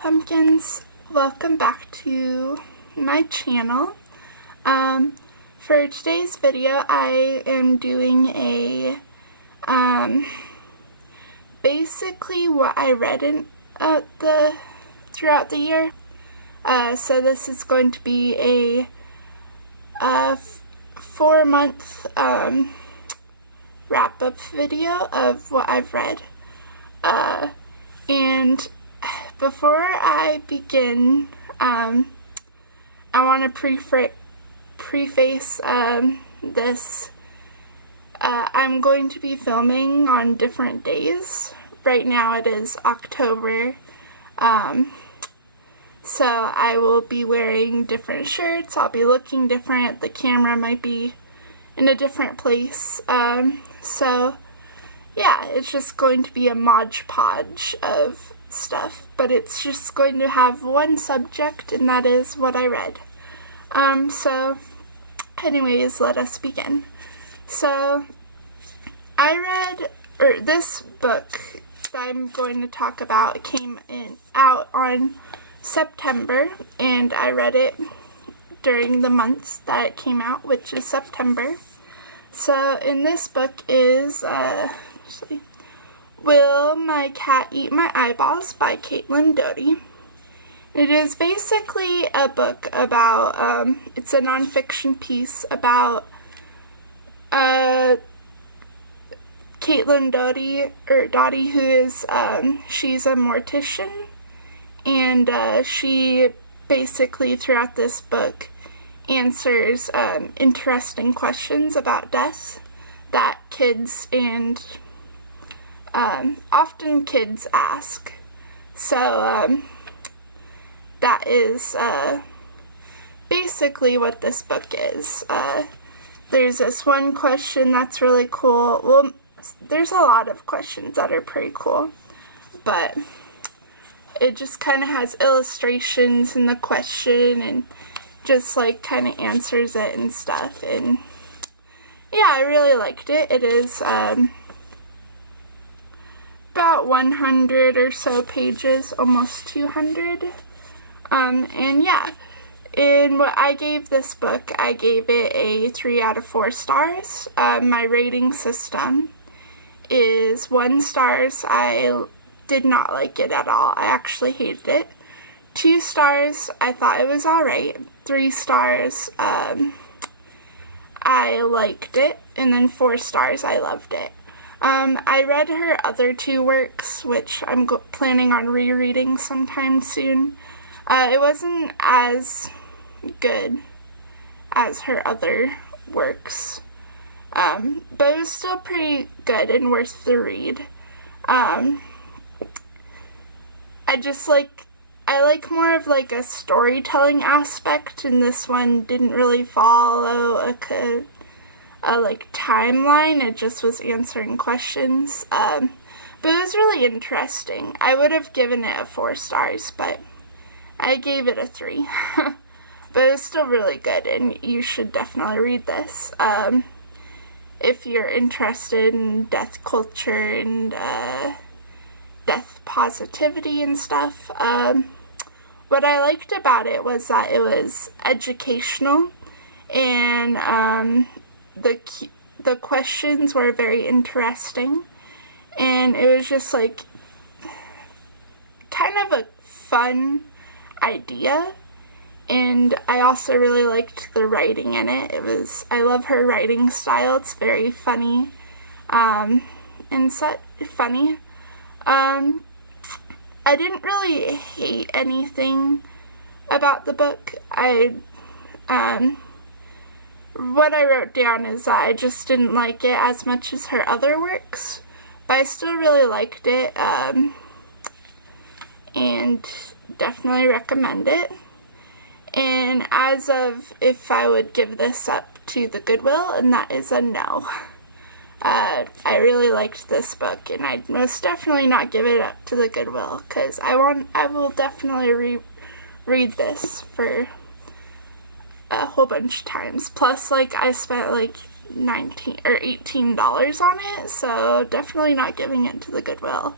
pumpkins, welcome back to my channel. For today's video I am doing a basically what I read in throughout the year. So this is going to be a 4-month wrap-up video of what I've read. And before I begin, I want to preface this. I'm going to be filming on different days. Right now it is October, so I will be wearing different shirts. I'll be looking different. The camera might be in a different place. So yeah, it's just going to be a modge podge of stuff, but it's just going to have one subject, and that is what I read. So anyways, let us begin. So I read, this book that I'm going to talk about came out on September, and I read it during the months that it came out, which is September. So in this book is, Will My Cat Eat My Eyeballs by Caitlin Doughty. It is basically a book about, it's a nonfiction piece about Caitlin Doughty, who is, she's a mortician, and she basically throughout this book answers interesting questions about death that kids and often kids ask. So that is basically what this book is. There's this one question that's really cool. Well, there's a lot of questions that are pretty cool, but it just kind of has illustrations in the question and just like kind of answers it and stuff. And yeah, I really liked it. It is about 100 or so pages, almost 200. And yeah, in what I gave this book, I gave it a 3 out of 4 stars. My rating system is 1 stars. I did not like it at all. I actually hated it. 2 stars, I thought it was alright. 3 stars, I liked it. And then 4 stars, I loved it. I read her other 2 works, which I'm planning on rereading sometime soon. It wasn't as good as her other works, but it was still pretty good and worth the read. I like more of like a storytelling aspect, and this one didn't really follow a like timeline. It just was answering questions, but it was really interesting. I would have given it a 4 stars, but I gave it a 3. But it was still really good, and you should definitely read this if you're interested in death culture and death positivity and stuff. What I liked about it was that it was educational, and the questions were very interesting, and it was just like kind of a fun idea. And I also really liked the writing in it. I love her writing style. It's very funny, and funny. I didn't really hate anything about the book. What I wrote down is that I just didn't like it as much as her other works, but I still really liked it, and definitely recommend it. And as of if I would give this up to the Goodwill, and that is a no. I really liked this book, and I'd most definitely not give it up to the Goodwill, because I will definitely read this for a whole bunch of times. Plus, like, I spent like $19 or $18 on it, so definitely not giving it to the Goodwill.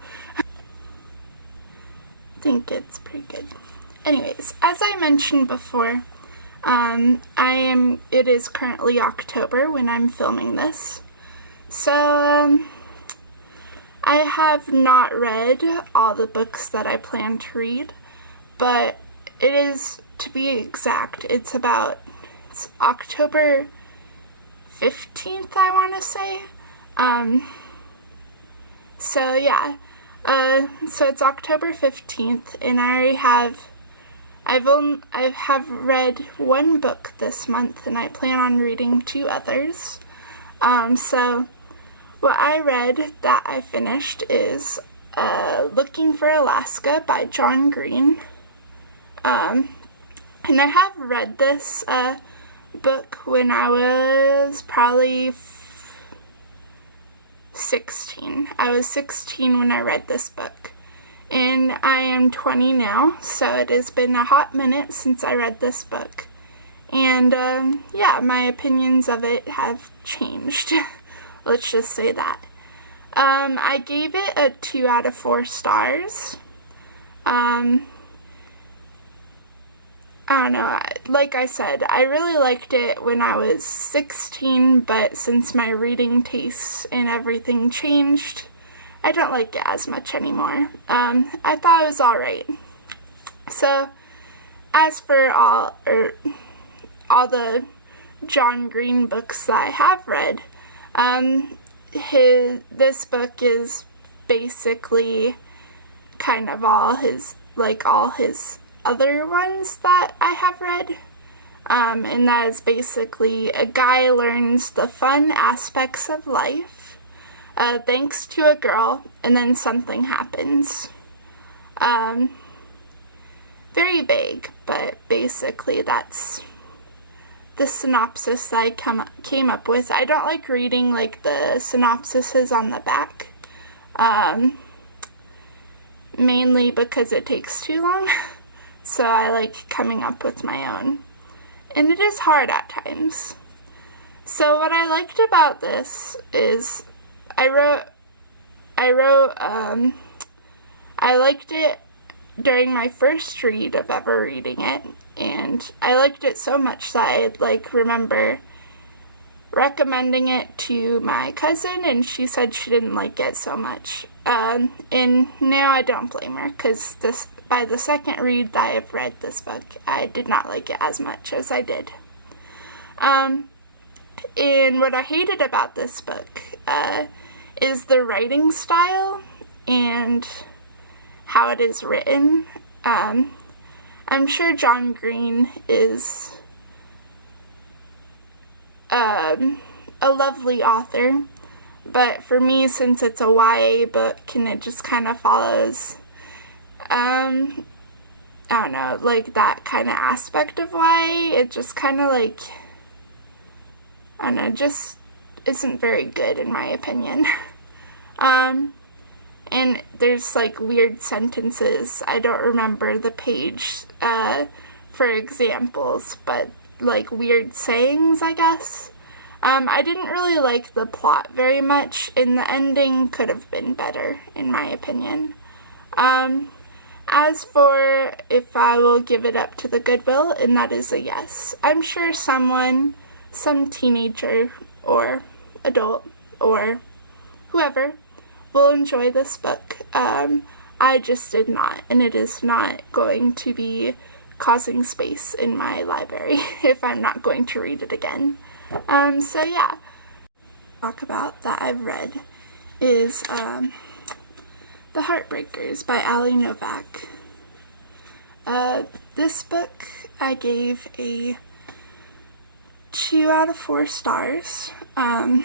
think it's pretty good. Anyways, as I mentioned before, it is currently October when I'm filming this. So, I have not read all the books that I plan to read, but it is, to be exact, it's October 15th, I want to say. So yeah, so it's October 15th, and I have read one book this month, and I plan on reading 2 others. So what I read that I finished is Looking for Alaska by John Green. And I have read this book when I was probably 16. I was 16 when I read this book. And I am 20 now, so it has been a hot minute since I read this book. And yeah, my opinions of it have changed. Let's just say that. I gave it a 2 out of 4 stars. I don't know, like I said, I really liked it when I was 16, but since my reading tastes and everything changed, I don't like it as much anymore. I thought it was alright. So, as for all the John Green books that I have read, this book is basically kind of all his other ones that I have read, and that is basically a guy learns the fun aspects of life, thanks to a girl, and then something happens. Very vague, but basically that's the synopsis I came up with. I don't like reading like the synopsises on the back, mainly because it takes too long. So I like coming up with my own. And it is hard at times. So what I liked about this is I liked it during my first read of ever reading it, and I liked it so much that I remember recommending it to my cousin, and she said she didn't like it so much. And now I don't blame her, because by the second read that I have read this book, I did not like it as much as I did. And what I hated about this book is the writing style and how it is written. I'm sure John Green is a lovely author, but for me, since it's a YA book and it just kind of follows, I don't know, like that kind of aspect of YA, it just kind of I don't know, just isn't very good in my opinion. And there's weird sentences. I don't remember the page for examples, but weird sayings, I guess. I didn't really like the plot very much, and the ending could have been better, in my opinion. As for if I will give it up to the Goodwill, and that is a yes. I'm sure some teenager or adult or whoever will enjoy this book. I just did not, and it is not going to be causing space in my library if I'm not going to read it again. So yeah, talk about that I've read is The Heartbreakers by Ali Novak. This book I gave a 2 out of 4 stars. I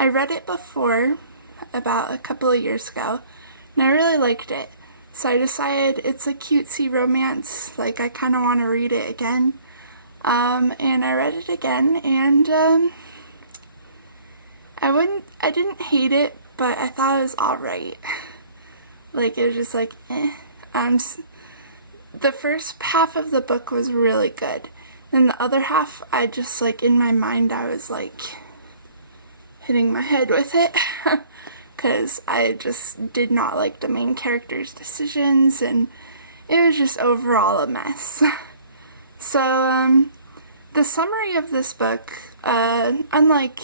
read it before, about a couple of years ago, and I really liked it. So I decided it's a cutesy romance, I kind of want to read it again. And I read it again, and I didn't hate it, but I thought it was alright. It was just eh. The first half of the book was really good. Then the other half, I just, in my mind, I was, hitting my head with it. because I just did not like the main character's decisions, and it was just overall a mess. So, the summary of this book, unlike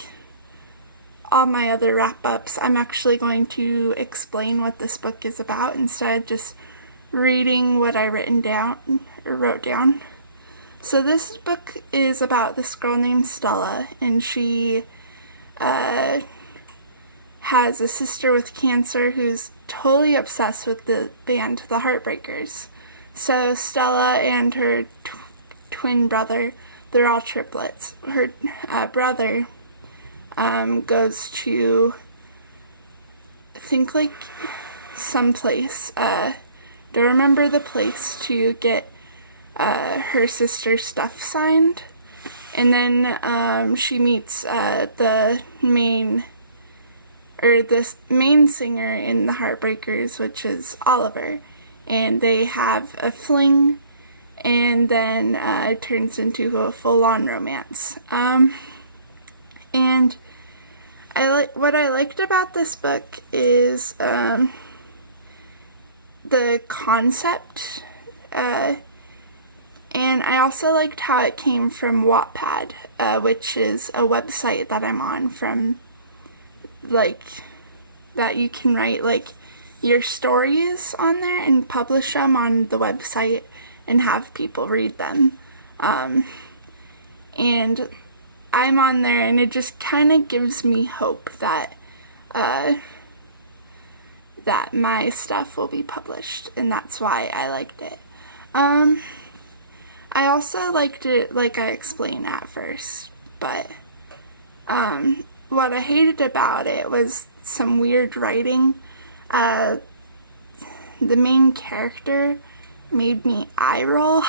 all my other wrap-ups, I'm actually going to explain what this book is about instead of just reading what I wrote down. So this book is about this girl named Stella, and she has a sister with cancer who's totally obsessed with the band The Heartbreakers. So Stella and her twin brother, they're all triplets. Her brother goes to, I think, like, someplace. Don't remember the place, to get her sister's stuff signed. And then she meets the main singer in the Heartbreakers, which is Oliver. And they have a fling, and then it turns into a full-on romance. And what I liked about this book is the concept, and I also liked how it came from Wattpad, which is a website that I'm on from, like, that you can write, like, your stories on there and publish them on the website and have people read them. And I'm on there, and it just kind of gives me hope that that my stuff will be published, and that's why I liked it. I also liked it, like I explained at first, but what I hated about it was some weird writing. The main character made me eye roll,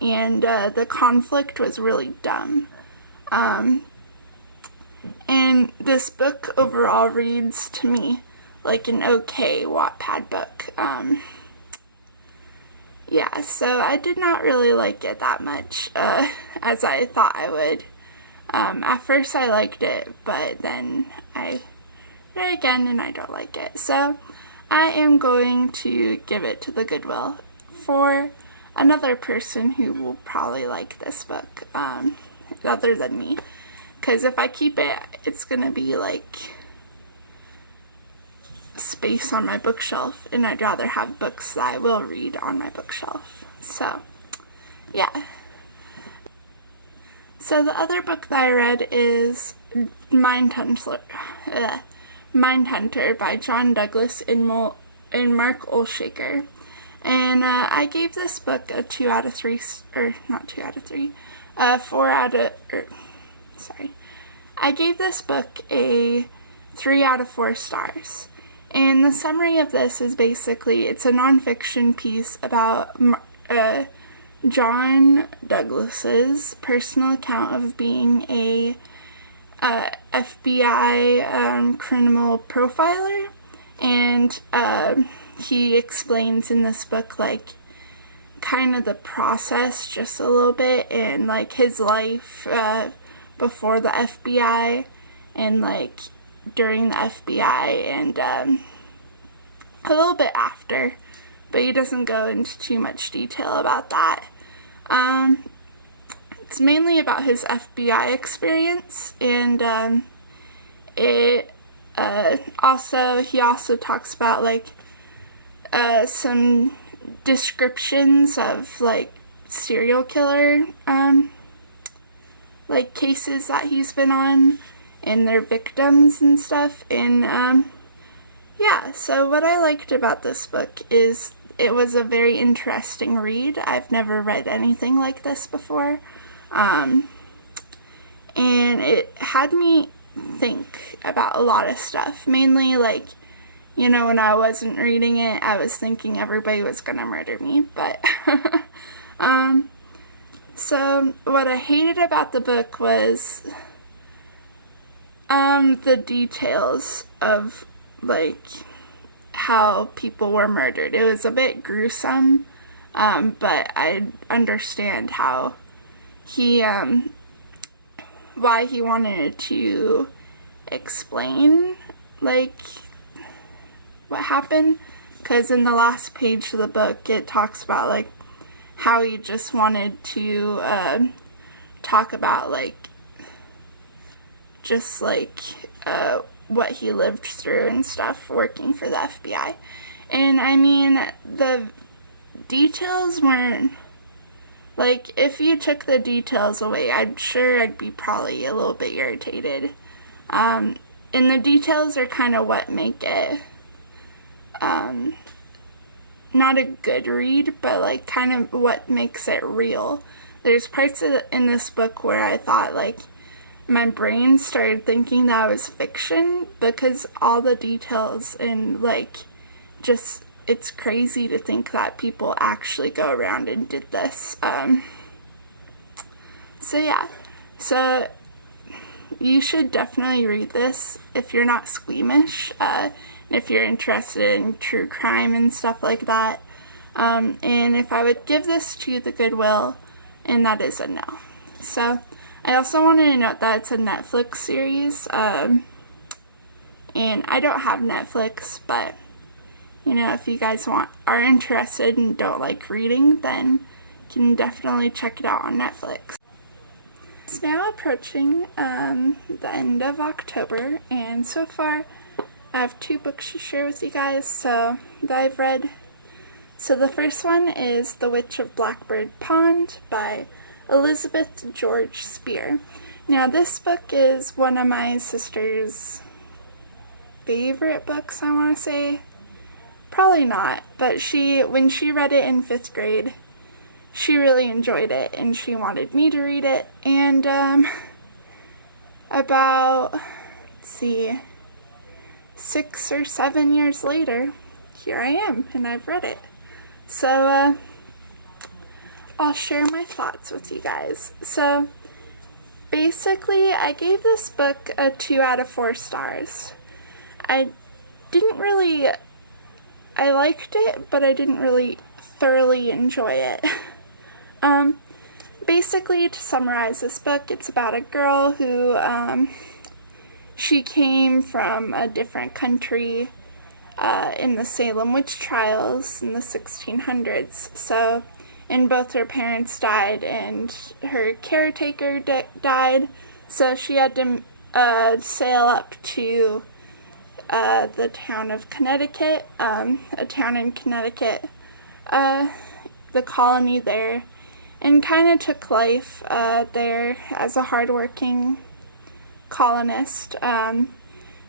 and the conflict was really dumb. And this book overall reads to me like an okay Wattpad book. Yeah, so I did not really like it that much, as I thought I would. At first I liked it, but then I read it again and I don't like it. So I am going to give it to the Goodwill for another person who will probably like this book, other than me. Because if I keep it, it's going to be like space on my bookshelf, and I'd rather have books that I will read on my bookshelf. So, yeah. So the other book that I read is Mindhunter by John Douglas and Mark Olshaker. And I gave this book a 2 out of 3, or not 2 out of 3, 4 out of, I gave this book a 3 out of 4 stars. And the summary of this is basically, it's a nonfiction piece about John Douglas's personal account of being a FBI criminal profiler, and he explains in this book, like, kind of the process just a little bit, and like his life before the FBI and like during the FBI, and a little bit after, but he doesn't go into too much detail about that. It's mainly about his FBI experience, and he also talks about like some descriptions of like serial killer like cases that he's been on and their victims and stuff. And yeah, so what I liked about this book is it was a very interesting read. I've never read anything like this before, and it had me think about a lot of stuff, mainly like, you know, when I wasn't reading it, I was thinking everybody was gonna murder me, but so what I hated about the book was the details of like how people were murdered. It was a bit gruesome, but I understand how he why he wanted to explain like what happened, because in the last page of the book it talks about like how he just wanted to talk about like just like what he lived through and stuff working for the FBI. And I mean, the details weren't, like, if you took the details away, I'm sure I'd be probably a little bit irritated. And the details are kind of what make it not a good read, but like kind of what makes it real. There's parts in this book where I thought like my brain started thinking that was fiction, because all the details and like just, it's crazy to think that people actually go around and did this. So yeah, so you should definitely read this if you're not squeamish, and if you're interested in true crime and stuff like that. And if I would give this to the Goodwill, and that is a no. So I also wanted to note that it's a Netflix series, and I don't have Netflix, but you know, if you guys are interested and don't like reading, then you can definitely check it out on Netflix. It's now approaching the end of October, and so far I have 2 books to share with you guys that I've read. So the first one is The Witch of Blackbird Pond by Elizabeth George Spear. Now this book is one of my sister's favorite books, I want to say. Probably not, but when she read it in 5th grade, she really enjoyed it and she wanted me to read it. And about, let's see, 6 or 7 years later, here I am and I've read it. So I'll share my thoughts with you guys. So basically, I gave this book a 2 out of 4 stars. I liked it, but I didn't really thoroughly enjoy it. Basically, to summarize this book, it's about a girl who, she came from a different country in the Salem witch trials in the 1600s. So, and both her parents died and her caretaker died, so she had to sail up to the town of Connecticut, a town in Connecticut, the colony there, and kind of took life there as a hardworking colonist,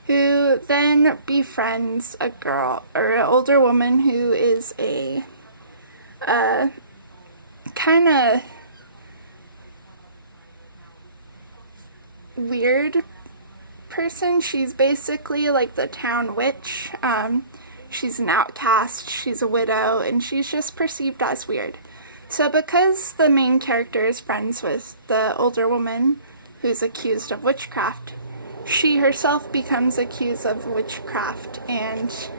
who then befriends a girl, or an older woman who is a kind of weird person. She's basically like the town witch. She's an outcast, she's a widow, and she's just perceived as weird. So because the main character is friends with the older woman who's accused of witchcraft, she herself becomes accused of witchcraft, and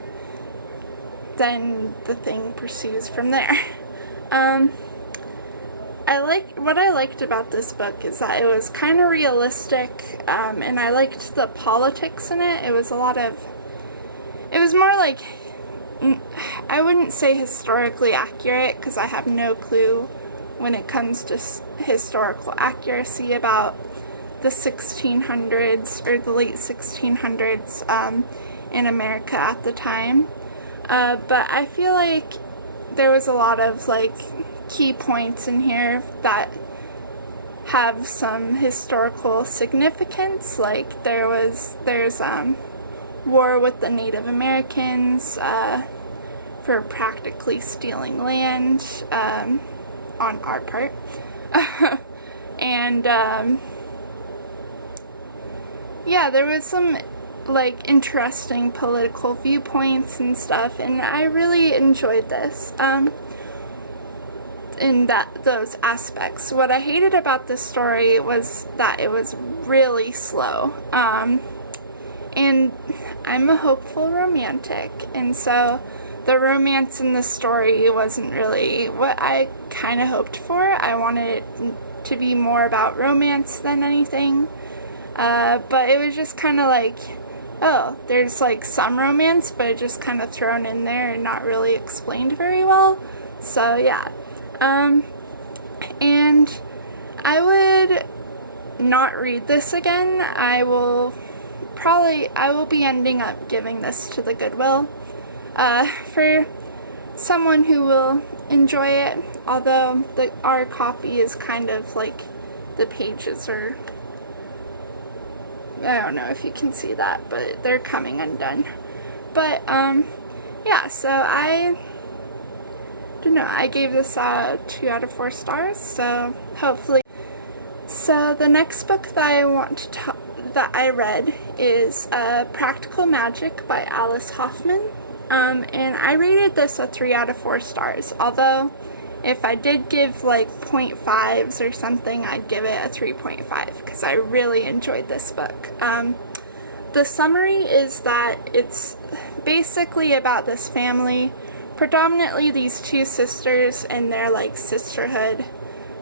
then the thing pursues from there. What I liked about this book is that it was kind of realistic, and I liked the politics in it. It was more like, I wouldn't say historically accurate, because I have no clue when it comes to historical accuracy about the 1600s, or the late 1600s in America at the time. But I feel like there was a lot of like key points in here that have some historical significance. Like there's war with the Native Americans for practically stealing land on our part. And yeah, there was some like interesting political viewpoints and stuff, and I really enjoyed this in those aspects. What I hated about this story was that it was really slow, and I'm a hopeful romantic, and so the romance in the story wasn't really what I kind of hoped for. I wanted it to be more about romance than anything, but it was just kind of like oh, there's like some romance, but just kind of thrown in there and not really explained very well. So yeah, and I would not read this again. I will be ending up giving this to the Goodwill for someone who will enjoy it, although our copy is kind of like, the pages are, I don't know if you can see that, but they're coming undone. But yeah, so I don't know, I gave this 2 out of 4 stars, so hopefully. So the next book that I read is Practical Magic by Alice Hoffman, and I rated this a 3 out of 4 stars, although if I did give like 0.5s or something, I'd give it a 3.5 because I really enjoyed this book. The summary is that it's basically about this family, predominantly these 2 sisters and their like sisterhood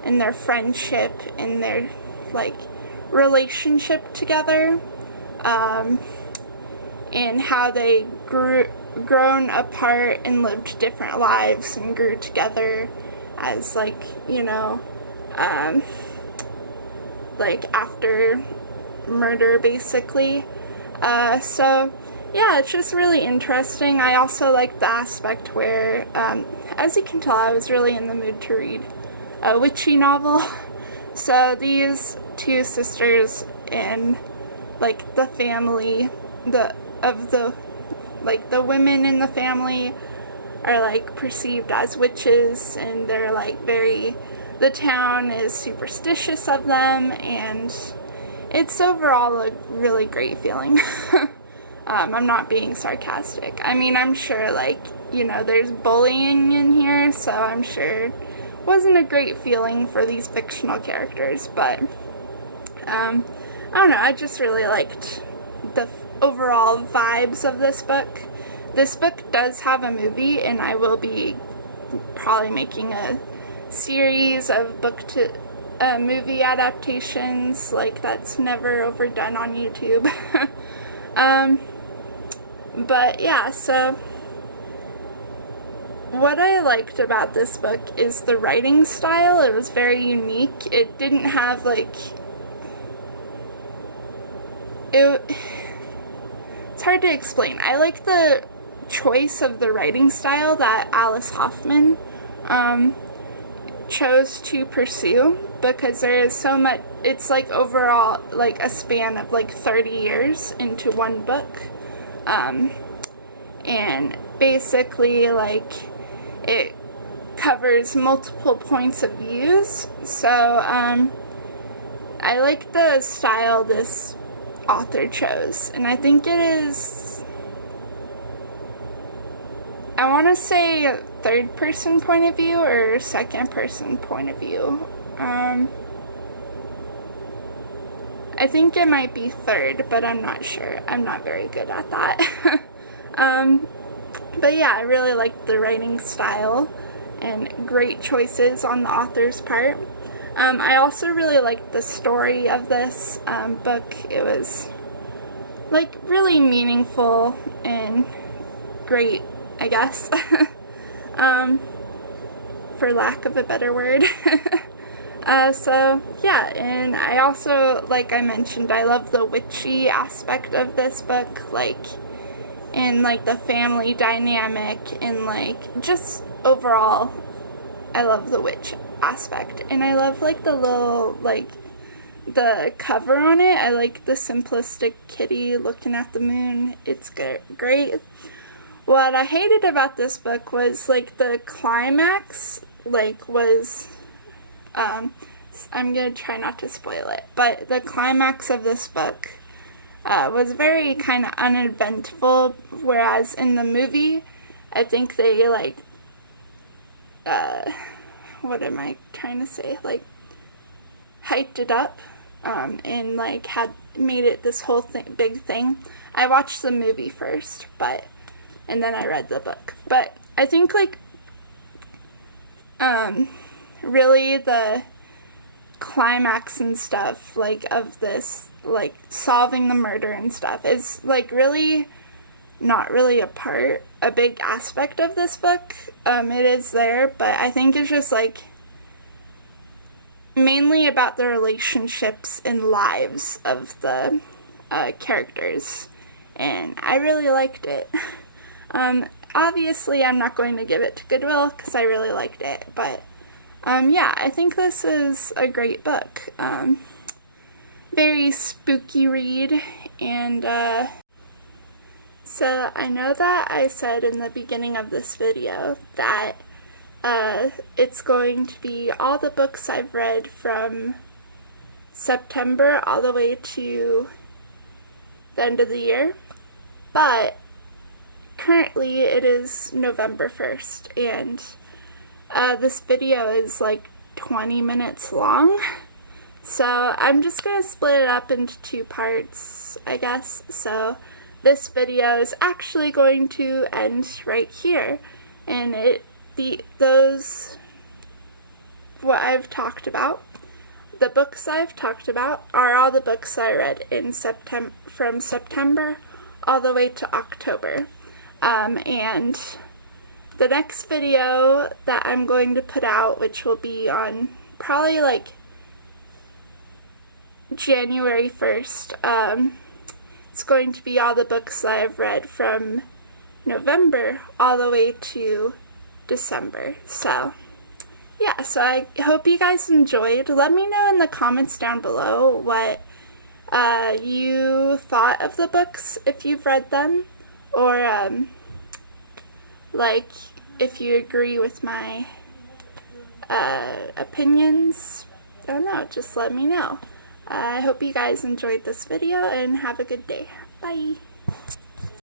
and their friendship and their like relationship together, and how they grown apart and lived different lives and grew together as like, you know, like after murder basically. So yeah, it's just really interesting. I also like the aspect where, as you can tell, I was really in the mood to read a witchy novel. So these 2 sisters and like the family, the women in the family are like perceived as witches, and they're like the town is superstitious of them, and it's overall a really great feeling. I'm not being sarcastic. I mean, I'm sure, like, you know, there's bullying in here, so I'm sure it wasn't a great feeling for these fictional characters, but I don't know, I just really liked the overall vibes of this book. This book does have a movie, and I will be probably making a series of book to movie adaptations, like that's never overdone on YouTube. But yeah, so what I liked about this book is the writing style. It was very unique. It didn't have like, it's hard to explain. I like the choice of the writing style that Alice Hoffman chose to pursue, because there is so much, it's like overall like a span of like 30 years into one book, and basically like it covers multiple points of views. So I like the style this author chose, and I think it is, I want to say a third person point of view or second person point of view. I think it might be third, but I'm not sure. I'm not very good at that. But yeah, I really liked the writing style and great choices on the author's part. I also really liked the story of this book. It was like really meaningful and great, I guess, for lack of a better word. So yeah, and I also, like I mentioned, I love the witchy aspect of this book, like, and like the family dynamic, and like just overall I love the witch aspect, and I love like the little, like the cover on it. I like the simplistic kitty looking at the moon. It's great. What I hated about this book was like the climax, like was, I'm gonna try not to spoil it, but the climax of this book was very kind of uneventful, whereas in the movie, I think they like, what am I trying to say, like hyped it up, and like had made it this whole big thing. I watched the movie first, and then I read the book, but I think like really the climax and stuff like of this like solving the murder and stuff is like really not really a big aspect of this book. It is there, but I think it's just like mainly about the relationships and lives of the characters, and I really liked it. Obviously I'm not going to give it to Goodwill because I really liked it, but yeah, I think this is a great book. Very spooky read, and so I know that I said in the beginning of this video that it's going to be all the books I've read from September all the way to the end of the year, but currently it is November 1st, and this video is like 20 minutes long, so I'm just going to split it up into 2 parts, I guess. So this video is actually going to end right here, and what I've talked about, the books I've talked about are all the books I read in from September all the way to October. And the next video that I'm going to put out, which will be on probably like January 1st, it's going to be all the books I've read from November all the way to December. So yeah, so I hope you guys enjoyed. Let me know in the comments down below what you thought of the books if you've read them, or like if you agree with my opinions. I don't know, just let me know. I hope you guys enjoyed this video and have a good day. Bye!